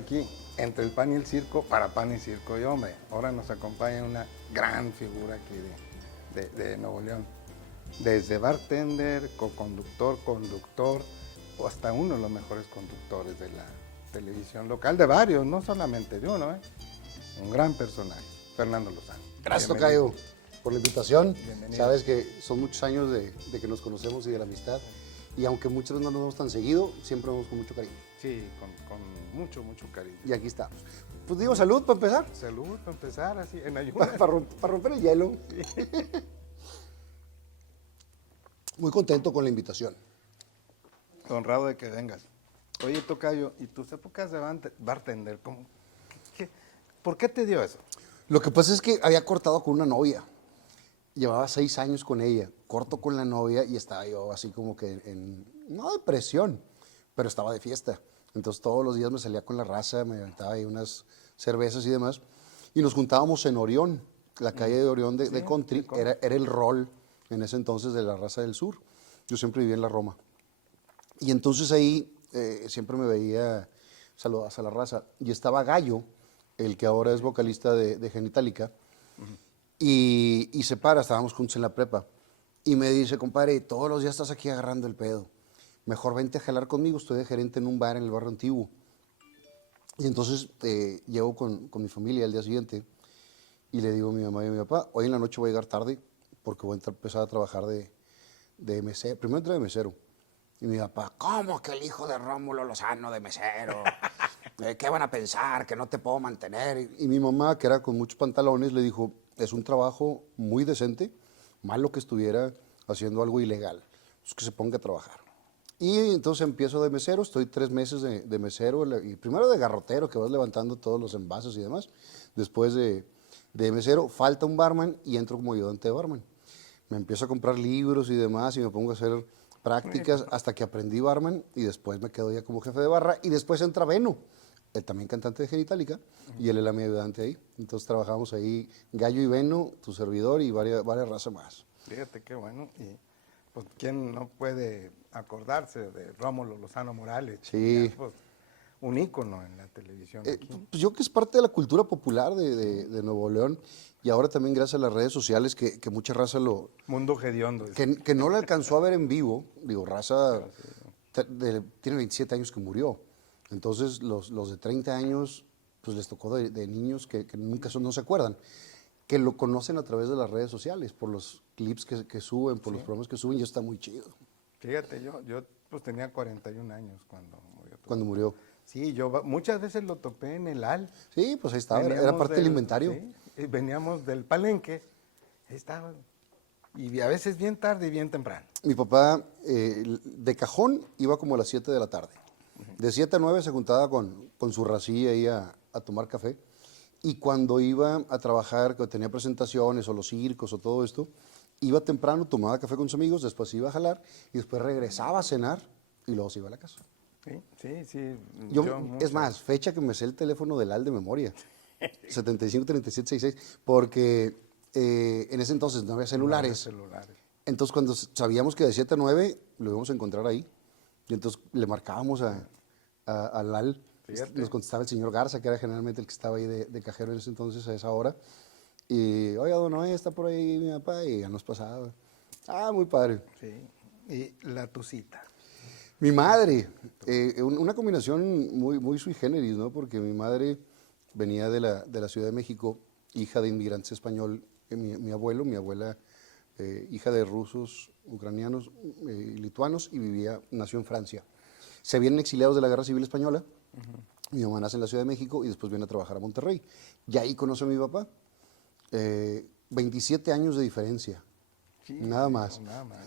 aquí entre el pan y el circo, para pan y circo. Y hombre, ahora nos acompaña una gran figura aquí de Nuevo León. Desde bartender, co-conductor, conductor, o hasta uno de los mejores conductores de la televisión local, de varios, no solamente de uno, ¿eh? Un gran personaje, Fernando Lozano. Gracias, Bienvenido. Tocayo, por la invitación. Bienvenido. Sabes que son muchos años de que nos conocemos y de la amistad. Y aunque muchos no nos vemos tan seguido, siempre nos vemos con mucho cariño. Sí, con mucho, mucho cariño. Y aquí estamos. Pues digo salud para empezar. Salud, para empezar, así, en ayuda. Para romper el hielo. Muy contento con la invitación. Honrado de que vengas. Oye, Tocayo, ¿y tus épocas de bartender, por qué te dio eso? Lo que pasa es que había cortado con una novia. Llevaba 6 años con ella. Corto con la novia y estaba yo así como que no depresión, pero estaba de fiesta. Entonces todos los días me salía con la raza, me aventaba ahí unas cervezas y demás. Y nos juntábamos en Orión, la calle de Orión de Country. Era el rol en ese entonces de la raza del sur. Yo siempre vivía en la Roma. Y entonces ahí siempre me veía, saludas a la raza. Y estaba Gallo, el que ahora es vocalista de Genitalica. Y se para, estábamos juntos en la prepa. Y me dice, compadre, todos los días estás aquí agarrando el pedo. Mejor vente a jalar conmigo, estoy de gerente en un bar en el barrio antiguo. Y entonces llego con mi familia al día siguiente y le digo a mi mamá y a mi papá, hoy en la noche voy a llegar tarde porque voy a empezar a trabajar de mesero. Primero entré de mesero. Y mi papá, ¿cómo que el hijo de Rómulo Lozano de mesero? ¿Qué van a pensar? Que no te puedo mantener. Y mi mamá, que era con muchos pantalones, le dijo, es un trabajo muy decente, malo que estuviera haciendo algo ilegal, pues que se ponga a trabajar. Y entonces empiezo de mesero, estoy 3 meses de mesero, y primero de garrotero, que vas levantando todos los envases y demás. Después de mesero, falta un barman y entro como ayudante de barman. Me empiezo a comprar libros y demás y me pongo a hacer prácticas hasta que aprendí barman y después me quedo ya como jefe de barra y después entra Beno, él también cantante de Genitalica, y él era mi ayudante ahí. Entonces trabajamos ahí Gallo y Beno, tu servidor y varias razas más. Fíjate qué bueno. Y pues, ¿quién no puede acordarse de Rómulo Lozano Morales? Sí. Ya, pues, un ícono en la televisión aquí. Pues yo que es parte de la cultura popular de Nuevo León y ahora también gracias a las redes sociales que mucha raza Mundo hediondo. que no le alcanzó a ver en vivo, digo, raza tiene 27 años que murió. Entonces los de 30 años pues les tocó de niños que nunca no se acuerdan, que lo conocen a través de las redes sociales, por los clips que suben, por los programas que suben, y eso está muy chido. Fíjate, yo pues tenía 41 años cuando murió. Cuando murió. Sí, yo muchas veces lo topé en el AL. Sí, pues ahí estaba, era parte del inventario. Sí, y veníamos del Palenque, ahí estaba. Y a veces bien tarde y bien temprano. Mi papá de cajón iba como a las 7 de la tarde. De 7 a 9 se juntaba con su racilla ahí a tomar café. Y cuando iba a trabajar, que tenía presentaciones o los circos o todo esto, iba temprano, tomaba café con sus amigos, después iba a jalar y después regresaba a cenar y luego se iba a la casa. Sí. Es más, fecha que me sé el teléfono del AL de memoria, 75 37 66, porque en ese entonces no había celulares. Entonces cuando sabíamos que de 7 a 9 lo íbamos a encontrar ahí, y entonces le marcábamos al AL. Fíjate. Nos contestaba el señor Garza, que era generalmente el que estaba ahí de cajero en ese entonces a esa hora. Y, oiga, don Noé, está por ahí mi papá, y ya nos pasaba. Ah, muy padre. Sí, y la tucita. Mi madre, una combinación muy sui generis, ¿no? Porque mi madre venía de la Ciudad de México, hija de inmigrantes español, mi abuelo, mi abuela, hija de rusos, ucranianos, lituanos, y nació en Francia. Se vienen exiliados de la Guerra Civil Española. Mi mamá nace en la Ciudad de México y después viene a trabajar a Monterrey. Y ahí conoce a mi papá. 27 años de diferencia, Sí, nada más. No, nada más.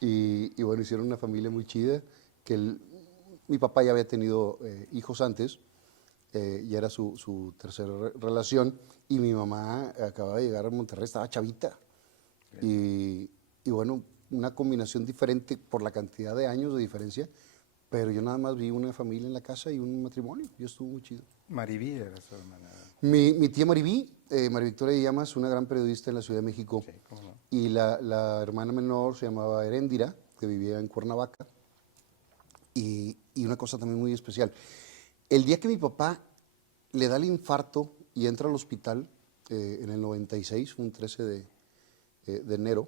y bueno, hicieron una familia muy chida, que mi papá ya había tenido hijos antes, ya era su tercera relación, y mi mamá acababa de llegar a Monterrey, estaba chavita. Y bueno, una combinación diferente por la cantidad de años de diferencia, pero yo nada más vi una familia en la casa y un matrimonio, y estuvo muy chido. Maribí era su hermana. Mi tía Maribí, María Victoria de Llamas, una gran periodista en la Ciudad de México, Sí, cómo no. y la hermana menor se llamaba Heréndira, que vivía en Cuernavaca, y una cosa también muy especial. El día que mi papá le da el infarto y entra al hospital, en el 96, un 13 de enero,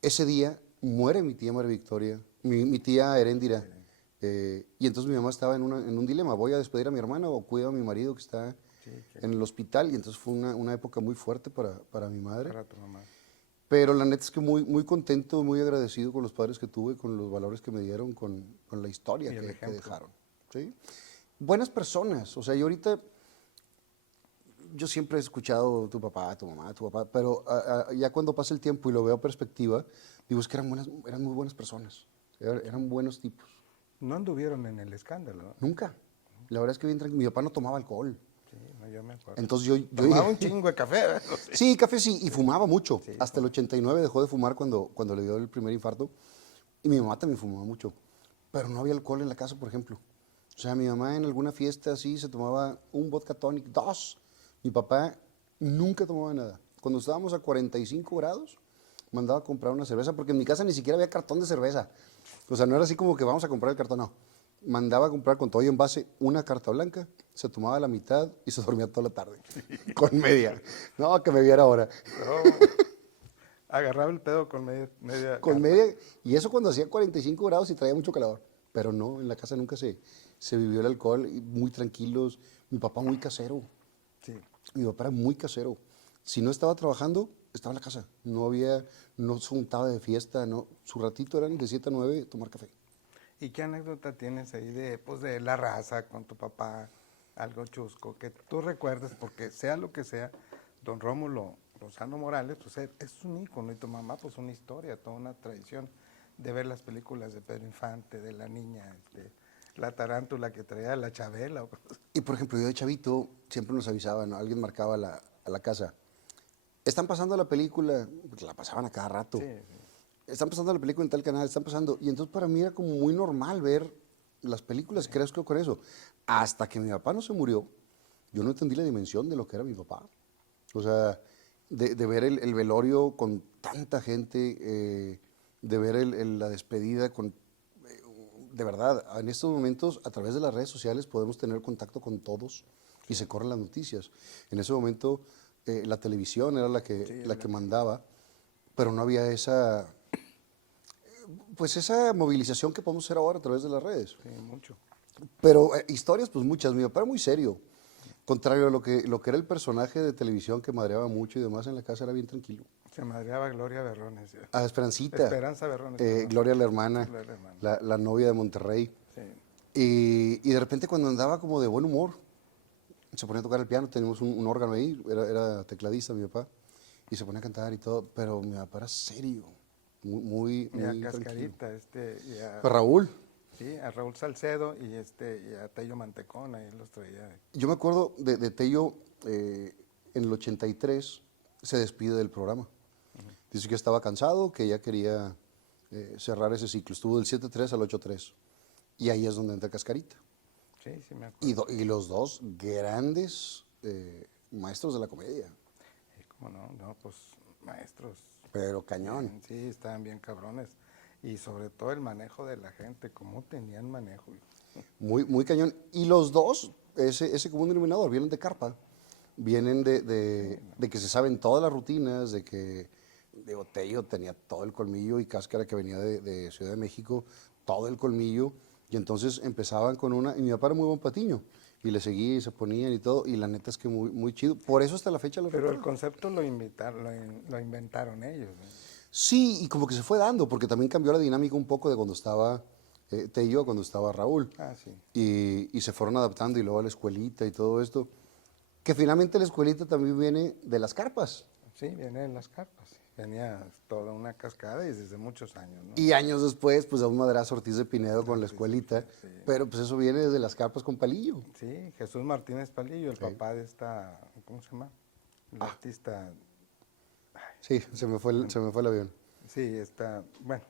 ese día muere mi tía María Victoria, mi tía Heréndira. Y entonces mi mamá estaba en un dilema, ¿voy a despedir a mi hermana o cuido a mi marido que está en el hospital? Y entonces fue una época muy fuerte para mi madre. Para tu mamá. Pero la neta es que muy contento, muy agradecido con los padres que tuve, con los valores que me dieron, con la historia Y el que ejemplo. dejaron. ¿Sí? Buenas personas, o sea, yo ahorita, yo siempre he escuchado tu papá, tu mamá, tu papá, pero ya cuando pasa el tiempo y lo veo a perspectiva, digo, es que eran muy buenas personas, eran buenos tipos. No anduvieron en el escándalo, ¿no? Nunca. La verdad es que bien tranquilo. Mi papá no tomaba alcohol. Sí, no, yo me acuerdo. Entonces yo Tomaba un chingo de café, ¿verdad? Sí, café sí, y fumaba mucho. Sí, Hasta el 89 dejó de fumar cuando le dio el primer infarto. Y mi mamá también fumaba mucho. Pero no había alcohol en la casa, por ejemplo. O sea, mi mamá en alguna fiesta así se tomaba un vodka tonic, 2. Mi papá nunca tomaba nada. Cuando estábamos a 45 grados, mandaba a comprar una cerveza, porque en mi casa ni siquiera había cartón de cerveza. O sea, no era así como que vamos a comprar el cartón, no. Mandaba a comprar con todo y envase una carta blanca, se tomaba la mitad y se dormía toda la tarde, con media. No, que me viera ahora. No, agarraba el pedo con media Con carta. media, y eso cuando hacía 45 grados y traía mucho calor. Pero no, en la casa nunca se vivió el alcohol, y muy tranquilos. Mi papá muy casero, Sí. mi papá era muy casero. Si no estaba trabajando, estaba en la casa. No se juntaba de fiesta, no. Su ratito eran de 7 a 9 tomar café. ¿Y qué anécdota tienes ahí de la raza con tu papá? Algo chusco, que tú recuerdes, porque sea lo que sea, don Rómulo Lozano Morales, pues es un ícono, y tu mamá, pues una historia, toda una tradición de ver las películas de Pedro Infante, de la niña, la tarántula que traía la Chabela. Y por ejemplo, yo de chavito siempre nos avisaban, ¿no? Alguien marcaba a la casa. Están pasando la película, porque la pasaban a cada rato. Sí, sí. Están pasando la película en tal canal, están pasando. Y entonces para mí era como muy normal ver las películas, crezco con eso. Hasta que mi papá no se murió, yo no entendí la dimensión de lo que era mi papá. O sea, de ver el velorio con tanta gente, de ver la despedida con... De verdad, en estos momentos, a través de las redes sociales, podemos tener contacto con todos y se corren las noticias. En ese momento, la televisión era la que mandaba, pero no había pues esa movilización que podemos hacer ahora a través de las redes. Sí, mucho. Pero historias, pues muchas. Mi papá era muy serio. Contrario a lo que era el personaje de televisión que madreaba mucho y demás, en la casa era bien tranquilo. Se madreaba Gloria Berrones. ¿Sí? A Esperancita. Esperanza Berrones. Perdón. Gloria la hermana, Gloria, la hermana. la novia de Monterrey. Sí. Y de repente cuando andaba como de buen humor, se ponía a tocar el piano, teníamos un órgano ahí, era tecladista mi papá, y se ponía a cantar y todo, pero mi papá era serio, muy Y a tranquilo. Cascarita, y a, Pues Raúl, sí, a Raúl Salcedo y a Tello Mantecón, ahí los traía. yo me acuerdo de Tello, en el 83 se despide del programa. Dice que estaba cansado, que ya quería cerrar ese ciclo. Estuvo del 7-3 al 8-3. Y ahí es donde entra Cascarita. Sí, sí me acuerdo. Y los dos grandes maestros de la comedia. Sí, cómo no, no, pues maestros. Pero cañón. Bien, sí, estaban bien cabrones. Y sobre todo el manejo de la gente, cómo tenían manejo. Muy cañón. Y los dos, ese común denominador, vienen de carpa. Vienen de que se saben todas las rutinas, de que Tello tenía todo el colmillo y Cáscara, que venía de Ciudad de México, todo el colmillo. Y entonces empezaban con una, y mi papá era muy buen patiño, y le seguía y se ponían y todo, y la neta es que muy chido. Por eso hasta la fecha lo Pero el recuerdo. concepto lo inventaron ellos. ¿No? Sí, y como que se fue dando, porque también cambió la dinámica un poco de cuando estaba Tello a cuando estaba Raúl. Ah, sí. Y se fueron adaptando y luego a la escuelita y todo esto. Que finalmente la escuelita también viene de las carpas. Sí, viene en las carpas. Venía toda una cascada y desde muchos años, ¿no? Y años después, pues a un madrazo Ortiz de Pinedo con la escuelita. Sí. Pero pues eso viene desde las carpas con palillo. Sí, Jesús Martínez Palillo, el papá de esta, ¿cómo se llama? El artista, Sí, se me fue el avión. sí, está, bueno,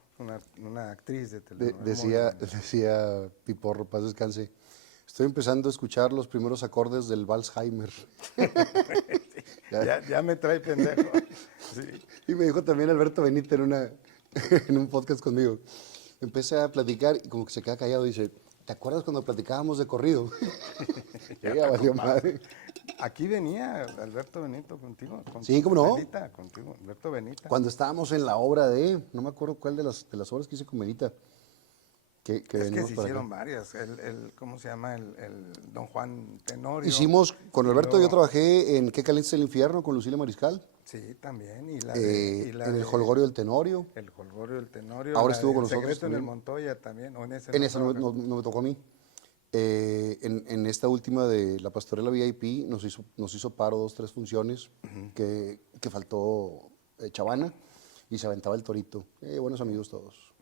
una actriz de telenovela. muy Decía Piporro, paz descanse. Estoy empezando a escuchar los primeros acordes del Valsheimer. ya me trae pendejo. Sí. Y me dijo también Alberto Benítez en un podcast conmigo. Empecé a platicar y como que se queda callado y dice, ¿Te acuerdas cuando platicábamos de corrido? Ya valió madre. Aquí venía Alberto Benito contigo. Sí, ¿cómo no? Benita, contigo, Alberto Benita. Cuando estábamos en la obra no me acuerdo cuál de las obras que hice con Benita, que Es que venimos se para hicieron acá. varias. ¿Cómo se llama? El Don Juan Tenorio. Hicimos, con Y Alberto yo luego- trabajé en Qué caliente es el infierno con Lucila Mariscal, Sí, también. Y la en El de Holgorio del Tenorio. El Jolgorio del Tenorio. Ahora La estuvo de con El nosotros Secreto en el también. Montoya también. ¿O en ese En no esa no, trabajaste? no me tocó a mí. En esta última de La Pastorela VIP nos hizo paro 2, 3 funciones que faltó Chavana y se aventaba el Torito. Buenos amigos todos.